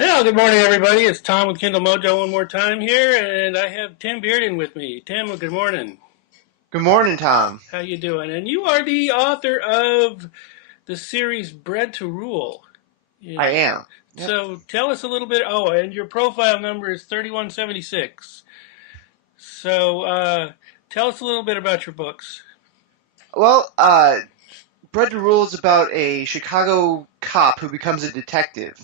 Well, good morning, everybody. It's Tom with Kindle Mojo one more time here, and I have Tim Bearden with me. Tim, good morning. Good morning, Tom. How you doing? And you are the author of the series Bred to Rule. Yeah. I am. Yep. So tell us a little bit. Oh, and your profile number is 3176. So tell us a little bit about your books. Well, Bred to Rule is about a Chicago cop who becomes a detective.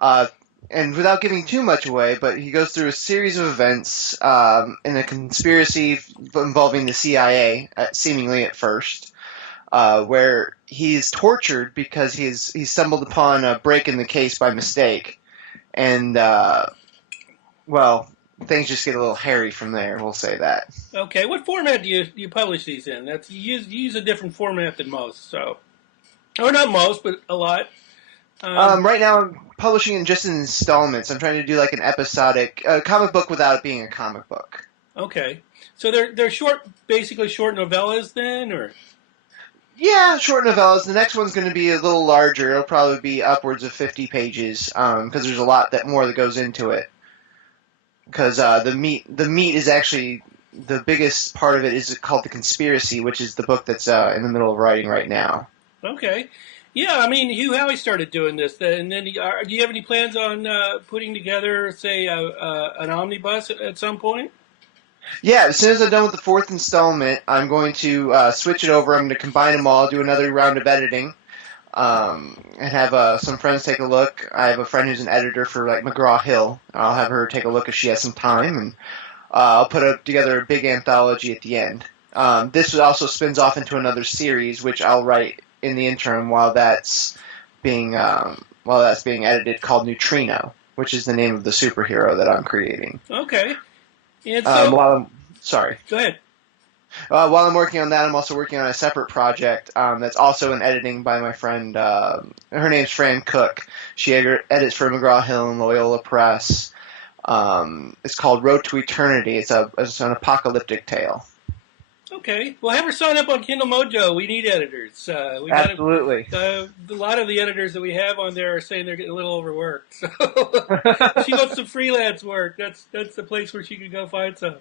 Uh, and without giving too much away, but he goes through a series of events in a conspiracy involving the CIA, seemingly at first, where he's tortured because he's stumbled upon a break in the case by mistake. And, well, things just get a little hairy from there, we'll say that. Okay, what format do you publish these in? That's you use a different format than most, so or not most, but a lot. Right now, I'm publishing in just in installments. I'm trying to do like an episodic comic book without it being a comic book. Okay, so they're short, basically short novellas then, or Yeah, short novellas. The next one's going to be a little larger. It'll probably be upwards of 50 pages because there's a lot more that goes into it. Because the meat is actually the biggest part of it is called The Conspiracy, which is the book that's in the middle of writing right now. okay. Yeah, I mean, Hugh Howey started doing this, and then do you have any plans on putting together, say, an omnibus at some point? Yeah, as soon as I'm done with the fourth installment, I'm going to switch it over. I'm going to combine them all, do another round of editing, and have some friends take a look. I have a friend who's an editor for like McGraw-Hill. I'll have her take a look if she has some time, and I'll put together a big anthology at the end. This also spins off into another series, which I'll write in the interim while that's being edited, called Neutrino, which is the name of the superhero that I'm creating. Okay, and so While I'm sorry. go ahead. While I'm working on that, I'm also working on a separate project that's also in editing by my friend. Her name's Fran Cook. She edits for McGraw-Hill and Loyola Press. It's called Road to Eternity. It's an apocalyptic tale. Okay, well, have her sign up on Kindle Mojo. We need editors. Absolutely. A lot of the editors that we have on there are saying they're getting a little overworked. So she wants some freelance work. That's the place where she can go find some.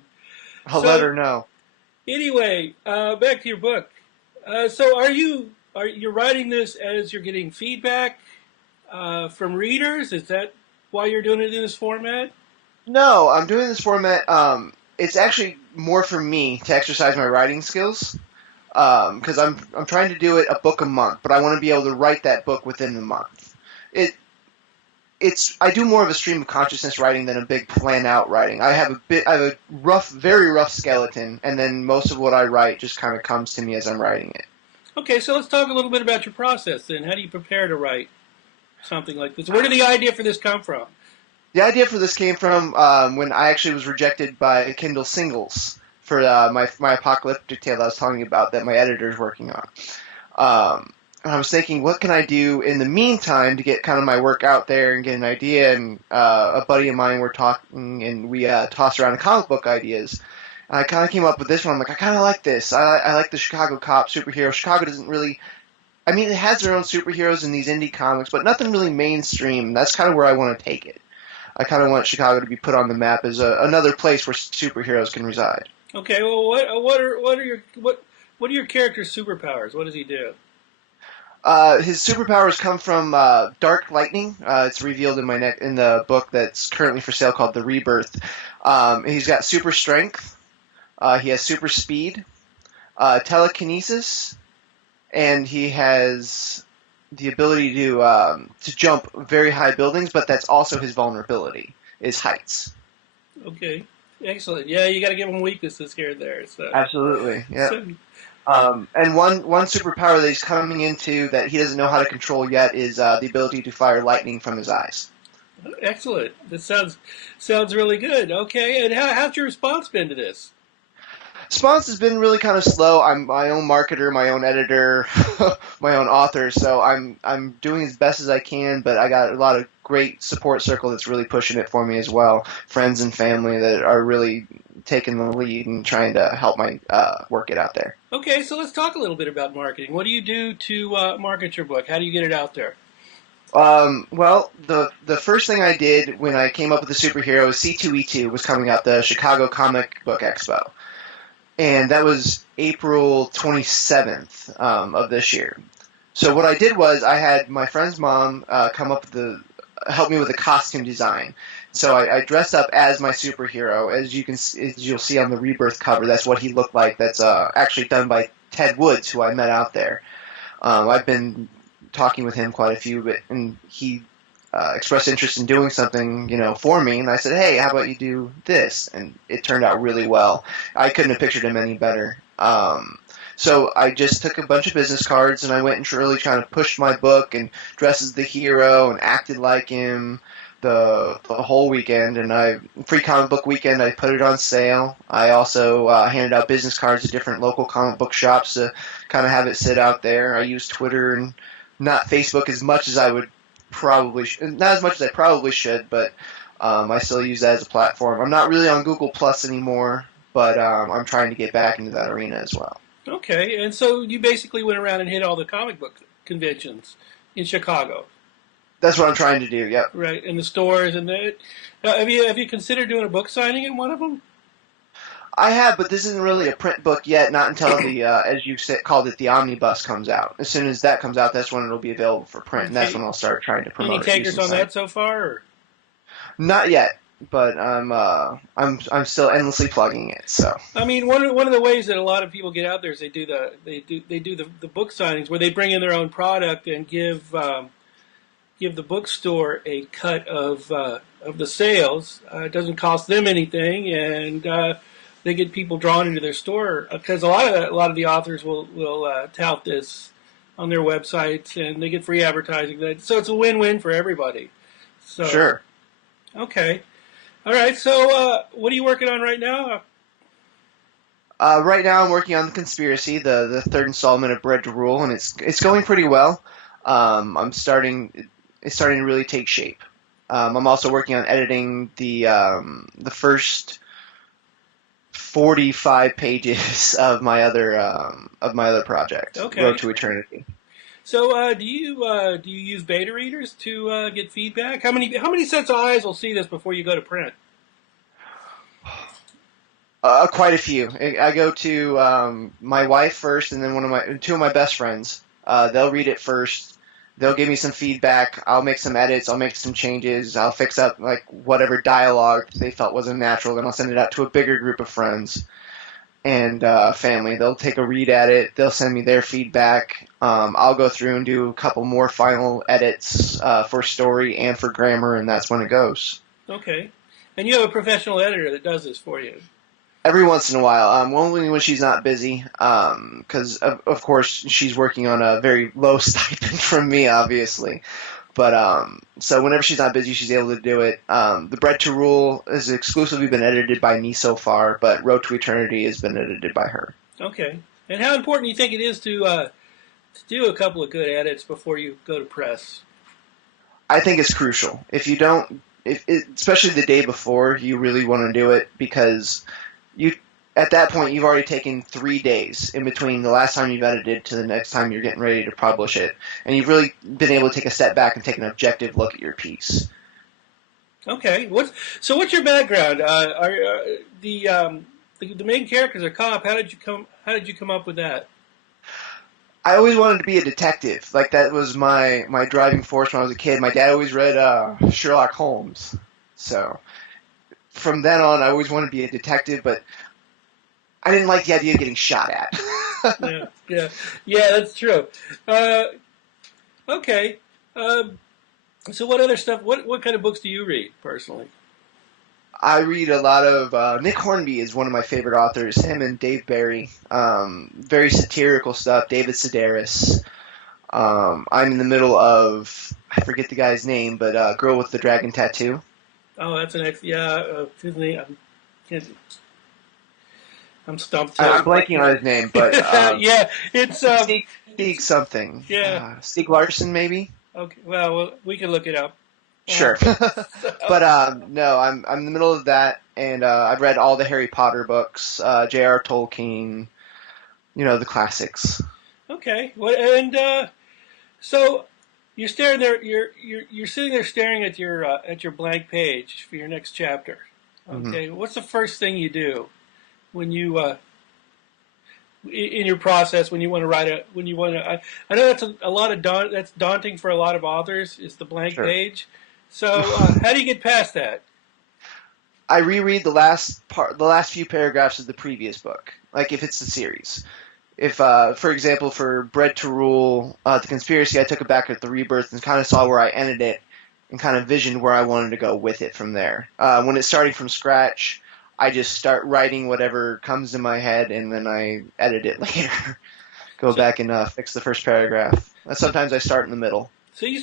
I'll So let her know. anyway, back to your book. So are you writing this as you're getting feedback from readers? Is that why you're doing it in this format? No, I'm doing this format. It's actually more for me to exercise my writing skills. Because I'm trying to do it a book a month, but I want to be able to write that book within the month. I do more of a stream of consciousness writing than a big plan out writing. I have a very rough skeleton, and then most of what I write just kind of comes to me as I'm writing it. Okay, so let's talk a little bit about your process then. How do you prepare to write something like this? Where did the idea for this come from? The idea for this came from when I actually was rejected by Kindle Singles for my apocalyptic tale I was telling you about that my editor's working on. And I was thinking, what can I do in the meantime to get kind of my work out there and get an idea? And a buddy of mine were talking, and we tossed around comic book ideas. And I kind of came up with this one. I'm like, I kind of like this. I like the Chicago cop superhero. Chicago doesn't really... I mean, it has their own superheroes in these indie comics, but nothing really mainstream. That's kind of where I want to take it. I kind of want Chicago to be put on the map as another place where superheroes can reside. Okay, well, what are your character's superpowers? What does he do? His superpowers come from dark lightning. It's revealed in in the book that's currently for sale called The Rebirth. He's got super strength. He has super speed, telekinesis, and he has the ability to jump very high buildings. But that's also his vulnerability is heights. Okay, excellent. Yeah, you got to give him weaknesses here and there. So Absolutely, yeah. so And one superpower that he's coming into that he doesn't know how to control yet is the ability to fire lightning from his eyes. excellent. That sounds really good. Okay, and how's your response been to this? Response has been really kind of slow. I'm my own marketer, my own editor, my own author, so I'm doing as best as I can, but I got a lot of great support circle that's really pushing it for me as well. Friends and family that are really taking the lead and trying to help my work it out there. Okay, so let's talk a little bit about marketing. What do you do to market your book? How do you get it out there? Well, the first thing I did when I came up with the superhero was C2E2 was coming out, the Chicago Comic Book Expo, and that was April 27th of this year. So what I did was I had my friend's mom come up with help me with the costume design. So I dressed up as my superhero, as you'll see on the Rebirth cover. That's what he looked like. That's actually done by Ted Woods, who I met out there. I've been talking with him quite a few, and he expressed interest in doing something, for me. And I said, "Hey, how about you do this?" And it turned out really well. I couldn't have pictured him any better. So I just took a bunch of business cards and I went and really kind of pushed my book and dressed as the hero and acted like him the whole weekend. And free comic book weekend, I put it on sale. I also handed out business cards to different local comic book shops to kind of have it sit out there. I used Twitter and not Facebook as much as I would not as much as I probably should, but I still use that as a platform. I'm not really on Google Plus anymore, but I'm trying to get back into that arena as well. Okay, and so you basically went around and hit all the comic book conventions in Chicago. That's what I'm trying to do. Yep. Right, in the stores and that. Have you considered doing a book signing in one of them? I have, but this isn't really a print book yet. Not until as you called it, the omnibus comes out. As soon as that comes out, that's when it'll be available for print, and that's when I'll start trying to promote it. Any takers on that so far? Or? Not yet, but I'm still endlessly plugging it. So I mean, one of the ways that a lot of people get out there is they do the book signings where they bring in their own product and give the bookstore a cut of the sales. It doesn't cost them anything, and they get people drawn into their store because a lot of the authors will tout this on their websites, and they get free advertising. So it's a win-win for everybody. So, sure. Okay. All right. So what are you working on right now? Right now, I'm working on The Conspiracy, the third installment of Bred to Rule, and it's going pretty well. It's starting to really take shape. I'm also working on editing the first 45 pages of my other project, Okay. Road to Eternity. So do you use beta readers to get feedback? How many sets of eyes will see this before you go to print? Quite a few. I go to my wife first, and then two of my best friends. They'll read it first. They'll give me some feedback. I'll make some edits. I'll make some changes. I'll fix up like whatever dialogue they felt wasn't natural. Then I'll send it out to a bigger group of friends and family. They'll take a read at it. They'll send me their feedback. I'll go through and do a couple more final edits for story and for grammar, and that's when it goes. Okay. And you have a professional editor that does this for you. Every once in a while, only when she's not busy, because of course she's working on a very low stipend from me, obviously. But so whenever she's not busy, she's able to do it. The Bred to Rule has exclusively been edited by me so far, but Road to Eternity has been edited by her. Okay. And how important do you think it is to do a couple of good edits before you go to press? I think it's crucial. If you don't, especially the day before, you really want to do it because at that point, you've already taken 3 days in between the last time you've edited to the next time you're getting ready to publish it. And you've really been able to take a step back and take an objective look at your piece. Okay. What's your background? The main character's a cop. How did you come up with that? I always wanted to be a detective. Like, that was my driving force when I was a kid. My dad always read Sherlock Holmes. So from then on, I always wanted to be a detective, but I didn't like the idea of getting shot at. Yeah, that's true. Okay. So what other stuff? What kind of books do you read personally? I read a lot of Nick Hornby is one of my favorite authors. Him and Dave Barry, very satirical stuff. David Sedaris. I'm in the middle of, I forget the guy's name, but Girl with the Dragon Tattoo. Oh, that's his name. I'm stumped. I'm blanking on his name, but yeah, it's Stieg something. Yeah, Stieg Larsson, maybe. Okay, well, we can look it up. Sure, but no, I'm in the middle of that, and I've read all the Harry Potter books, J.R. Tolkien, the classics. Okay, so you're staring there. You're sitting there staring at your blank page for your next chapter. Hmm. Okay, what's the first thing you do when you in your process when you want to write a when you want to? I know that's a lot of that's daunting for a lot of authors. Is the blank Sure. page. So how do you get past that? I reread the last few paragraphs of the previous book, like if it's a series. If, for example, for Bred to Rule, the conspiracy, I took it back at the Rebirth and kind of saw where I ended it and kind of visioned where I wanted to go with it from there. When it's starting from scratch, I just start writing whatever comes in my head and then I edit it later. Go So, back and fix the first paragraph. Sometimes I start in the middle. so you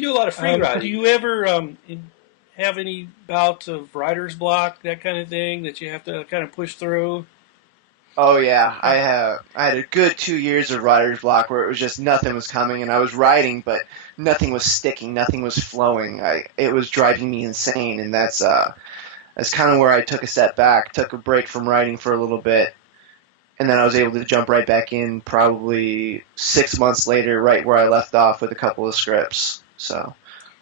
do a lot of free writing. Do you ever have any bouts of writer's block, that kind of thing, that you have to kind of push through? Oh yeah, I had a good 2 years of writer's block where it was just nothing was coming and I was writing but nothing was sticking, nothing was flowing. It was driving me insane and that's kind of where I took a step back, took a break from writing for a little bit, and then I was able to jump right back in probably 6 months later, right where I left off with a couple of scripts. So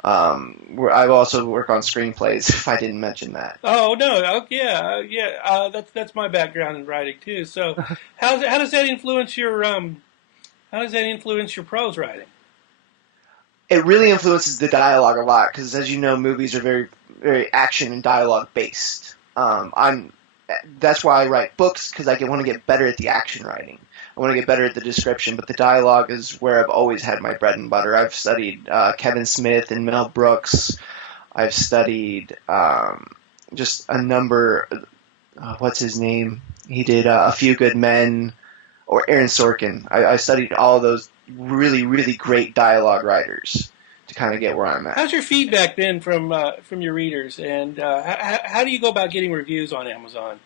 I also work on screenplays if I didn't mention that. Oh no, yeah. That's my background in writing too. So how does that influence your prose writing? It really influences the dialogue a lot because, as you know, movies are very, very action and dialogue based. That's why I write books because I want to get better at the action writing. I want to get better at the description, but the dialogue is where I've always had my bread and butter. I've studied Kevin Smith and Mel Brooks. I've studied just a number. What's his name? He did A Few Good Men, or Aaron Sorkin. I studied all those really, really great dialogue writers to kind of get where I'm at. How's your feedback been from your readers, and how do you go about getting reviews on Amazon?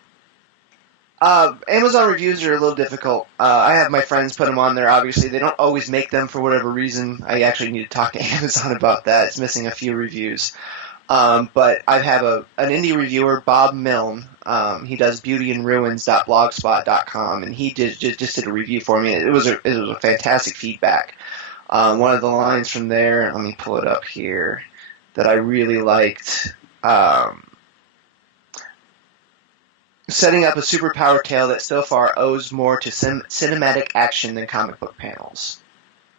Amazon reviews are a little difficult. I have my friends put them on there. Obviously, they don't always make them for whatever reason. I actually need to talk to Amazon about that. It's missing a few reviews. But I have an indie reviewer, Bob Milne. He does beautyandruins.blogspot.com, and he just did a review for me. It was a fantastic feedback. One of the lines from there, let me pull it up here, that I really liked. Setting up a superpower tale that so far owes more to cinematic action than comic book panels,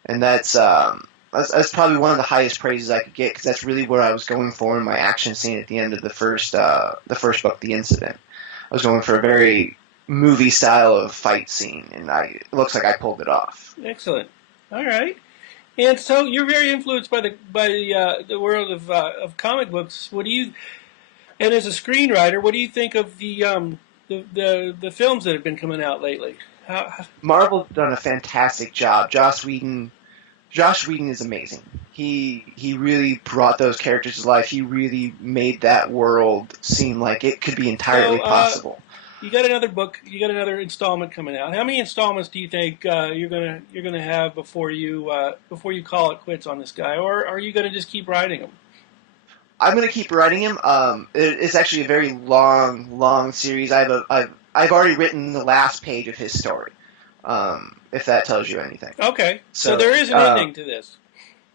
and that's probably one of the highest praises I could get because that's really what I was going for in my action scene at the end of the first book, The Incident. I was going for a very movie style of fight scene, and it looks like I pulled it off. Excellent. All right. And so you're very influenced by the world of comic books. And as a screenwriter, what do you think of the films that have been coming out lately? Marvel's done a fantastic job. Joss Whedon is amazing. He really brought those characters to life. He really made that world seem like it could be entirely possible. You got another book. You got another installment coming out. How many installments do you think you're gonna have before you call it quits on this guy, or are you gonna just keep writing them? I'm gonna keep writing him. It's actually a very long series. I've already written the last page of his story. If that tells you anything. Okay, so there is an ending to this.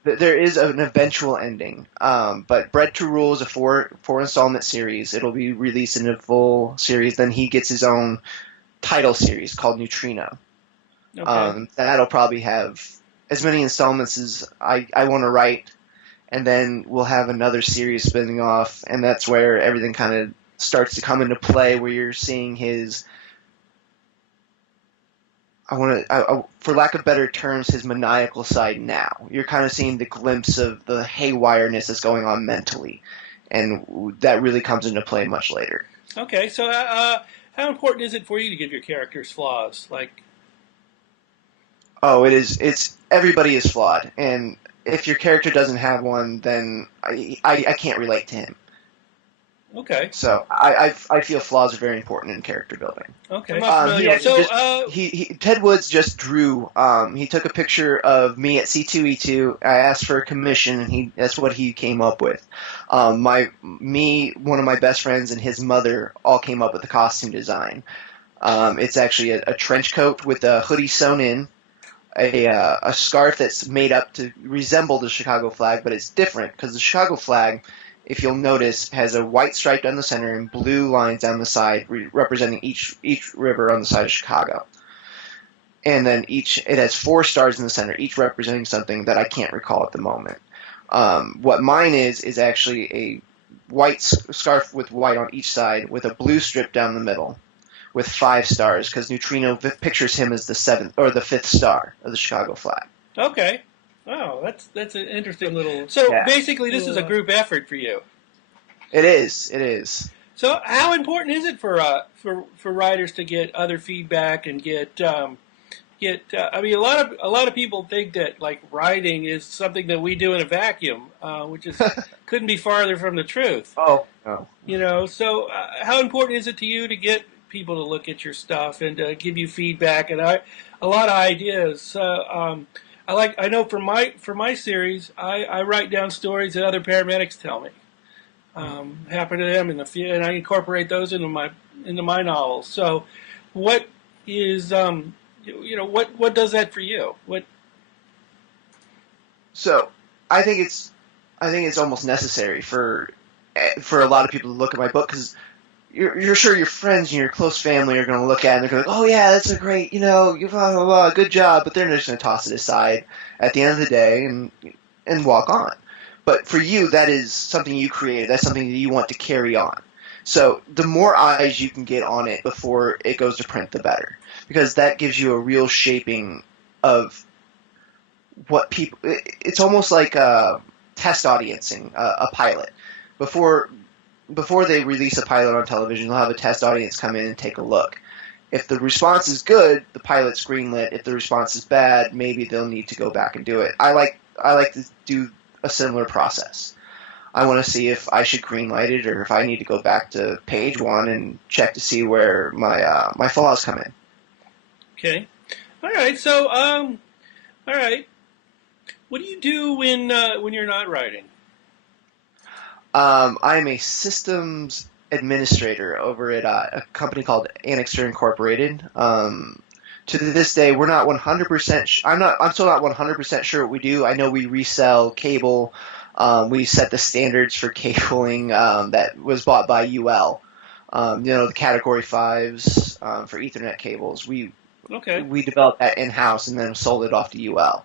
There is an eventual ending, but Bred to Rule is a four installment series. It'll be released in a full series. Then he gets his own title series called Neutrino. Okay. That'll probably have as many installments as I want to write, and then we'll have another series spinning off, and that's where everything kind of starts to come into play, where you're seeing his, for lack of better terms, his maniacal side now. You're kind of seeing the glimpse of the haywireness that's going on mentally, and that really comes into play much later. Okay, so how important is it for you to give your characters flaws? Oh, it is. It's everybody is flawed, and if your character doesn't have one, then I can't relate to him. Okay. So I feel flaws are very important in character building. Okay. Ted Woods just drew. He took a picture of me at C2E2. I asked for a commission, and that's what he came up with. One of my best friends, and his mother all came up with the costume design. It's actually a trench coat with a hoodie sewn in, a scarf that's made up to resemble the Chicago flag, but it's different because the Chicago flag, if you'll notice, has a white stripe down the center and blue lines down the side representing each river on the side of Chicago. And then it has 4 stars in the center, each representing something that I can't recall at the moment. What mine is actually a white scarf with white on each side with a blue strip down the middle with 5 stars because Neutrino pictures him as the 7th or the 5th star of the Chicago flag. Okay. Wow, that's an interesting little. So basically, this is a group effort for you. It is. It is. So how important is it for writers to get other feedback and get I mean, a lot of people think that like writing is something that we do in a vacuum, which is couldn't be farther from the truth. Oh, no. You know, so how important is it to you to get people to look at your stuff and to give you feedback and a lot of ideas? I know for my series, I write down stories that other paramedics tell me happen to them and I incorporate those into my novels. So, what is what does that for you? So I think it's almost necessary for a lot of people to look at my book because you're sure your friends and your close family are going to look at it and they're going to go, oh yeah, that's a great, you blah, blah, blah, good job, but they're just going to toss it aside at the end of the day and walk on. But for you, that is something you created. That's something that you want to carry on. So the more eyes you can get on it before it goes to print, the better. Because that gives you a real shaping of what people – it's almost like test audiencing a pilot. Before they release a pilot on television, they'll have a test audience come in and take a look. If the response is good, the pilot's greenlit. If the response is bad, maybe they'll need to go back and do it. I like to do a similar process. I want to see if I should greenlight it or if I need to go back to page 1 and check to see where my flaws come in. Okay. All right. So, all right. What do you do when you're not writing? I am a systems administrator over at a company called Anixter Incorporated. To this day, we're not 100%. I'm still not 100% sure what we do. I know we resell cable. We set the standards for cabling that was bought by UL. The Category 5s for Ethernet cables. We developed that in house and then sold it off to UL.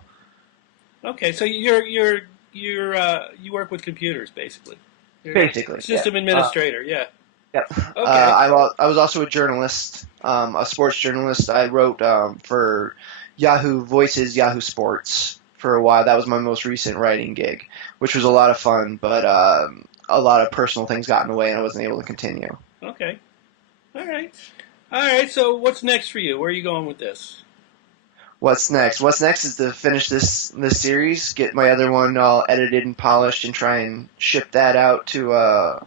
Okay, so you work with computers basically. Basically, system administrator, yeah. Yep. Okay. I was also a journalist, a sports journalist. I wrote for Yahoo Voices, Yahoo Sports for a while. That was my most recent writing gig, which was a lot of fun, but a lot of personal things got in the way and I wasn't able to continue. Okay. All right. So what's next for you? Where are you going with this? What's next? What's next is to finish this series, get my other one all edited and polished, and try and ship that out to a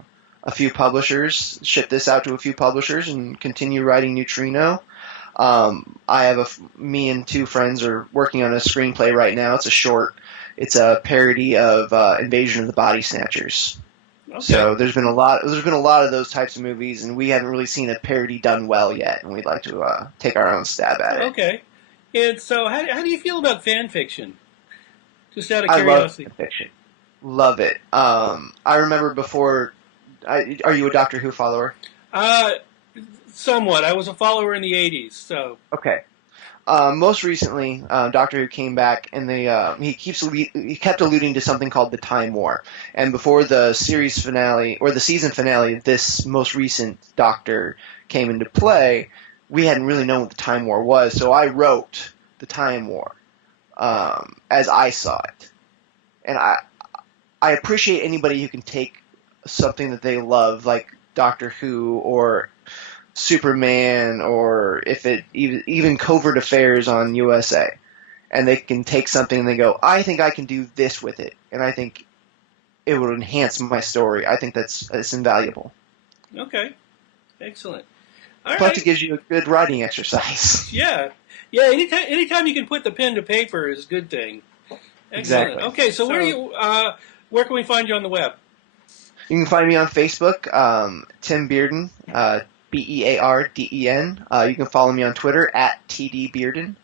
few publishers. Ship this out to a few publishers and continue writing Neutrino. Me and 2 friends are working on a screenplay right now. It's a short. It's a parody of Invasion of the Body Snatchers. Okay. So there's been a lot of those types of movies, and we haven't really seen a parody done well yet, and we'd like to take our own stab at it. Okay. And so, how do you feel about fan fiction? Just out of curiosity. I love fan fiction. Love it. I remember before. Are you a Doctor Who follower? Somewhat. I was a follower in the '80s. So. Okay. Most recently, Doctor Who came back, and he kept alluding to something called the Time War. And before the series finale or the season finale, this most recent Doctor came into play. We hadn't really known what the Time War was, so I wrote the Time War as I saw it. And I appreciate anybody who can take something that they love, like Doctor Who or Superman, or if it even Covert Affairs on USA, and they can take something and they go, I think I can do this with it, and I think it would enhance my story. I think it's invaluable. Okay, excellent. Plus, it gives you a good writing exercise. Yeah. Anytime you can put the pen to paper is a good thing. Excellent. Exactly. Okay, so where can we find you on the web? You can find me on Facebook, Tim Bearden, Bearden. You can follow me on Twitter @TDBearden.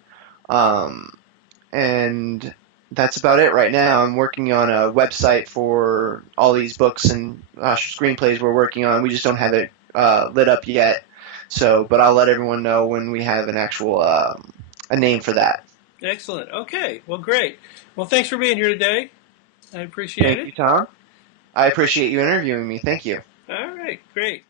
and that's about it right now. I'm working on a website for all these books and screenplays we're working on. We just don't have it lit up yet. So, but I'll let everyone know when we have an actual a name for that. Excellent. Okay. Well, great. Well, thanks for being here today. I appreciate Thank it. you, Tom. I appreciate you interviewing me. Thank you. All right. Great.